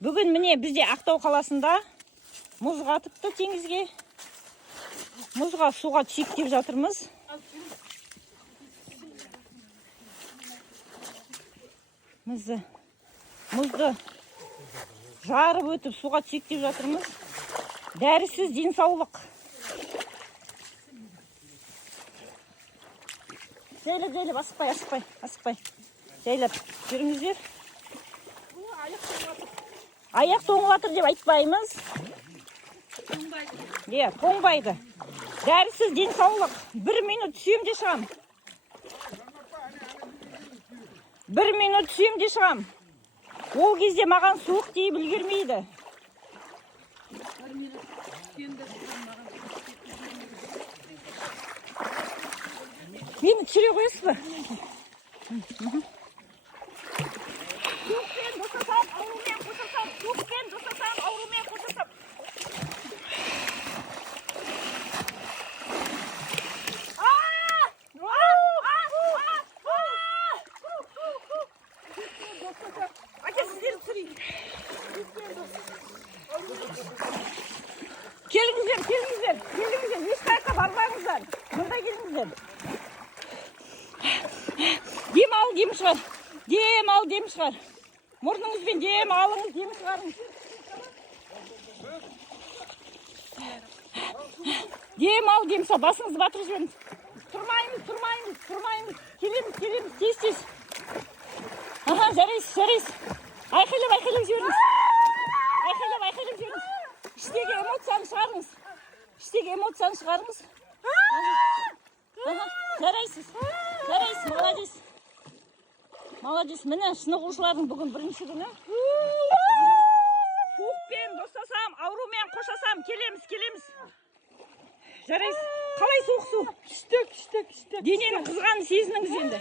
Бүгін міне бізде Ақтау қаласында мұз қатыпты теңізге. Мұзға суға түсейік деп жатырмыз. Мұзды жарып өтіп суға түсейік деп жатырмыз. Дәрісіз денсаулық. Жайлап, асықпай. Жайлап жүріңіздер. Аяқ тоңып жатыр деп айтпаймыз. Тоңбайды. Дәрісіз денсаулық. 1 минут түсем де шығам. 1 минут түсем де шығам. Ол кезде маған суық дейіп үлгермейді. Мені түсіре қойасыз ба? Суықпен достасам, аурумен қоштасам. Суықпен достасам, аурумен қоштасам. Келіңіздер, ешқайыққа бармаңыздар. Мұнда келіңіздер. Дем шығар. Мұрныңызбен дем алыңыз, дем шығарыңыз. Дем шығар, басыңызды батырып жіберіңіз. Тұрмаймыз. Келеміз, тез. Аха, жарайсыз. Айқайлап жіберіңіз. Іштегі эмоцияны шығарыңыз. Жарайсыз, молодец. Міне, шынығушылардың бүгін бірінші күні. Суықпен достасам, аурумен қоштасам, келеміз. Жарайсыз. Қалай суық су? Күштік. Дененің қызғанын сезініңіз енді.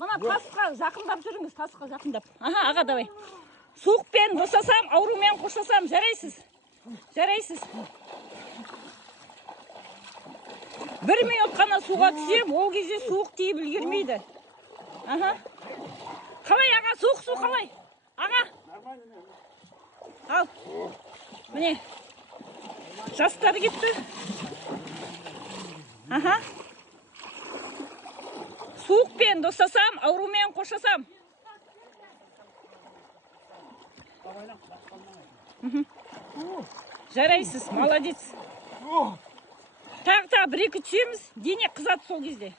Мына тасқа жақындап жүріңіз, Аха, аға, давай. Суықпен достасам, аурумен қоштасам, жарайсыз. 1 минут қана суға түсем, ол кезде суық тиіп үлгермейді. Аха. Қалай аға, суық су қалай? Аға. Ал. Міне. Жастары кетті. Аха. Суықпен достасам, аурумен қоштасам. Жарайсыз, молодец. Тағы 1-2 түсеміз, дене қызады сол кезде.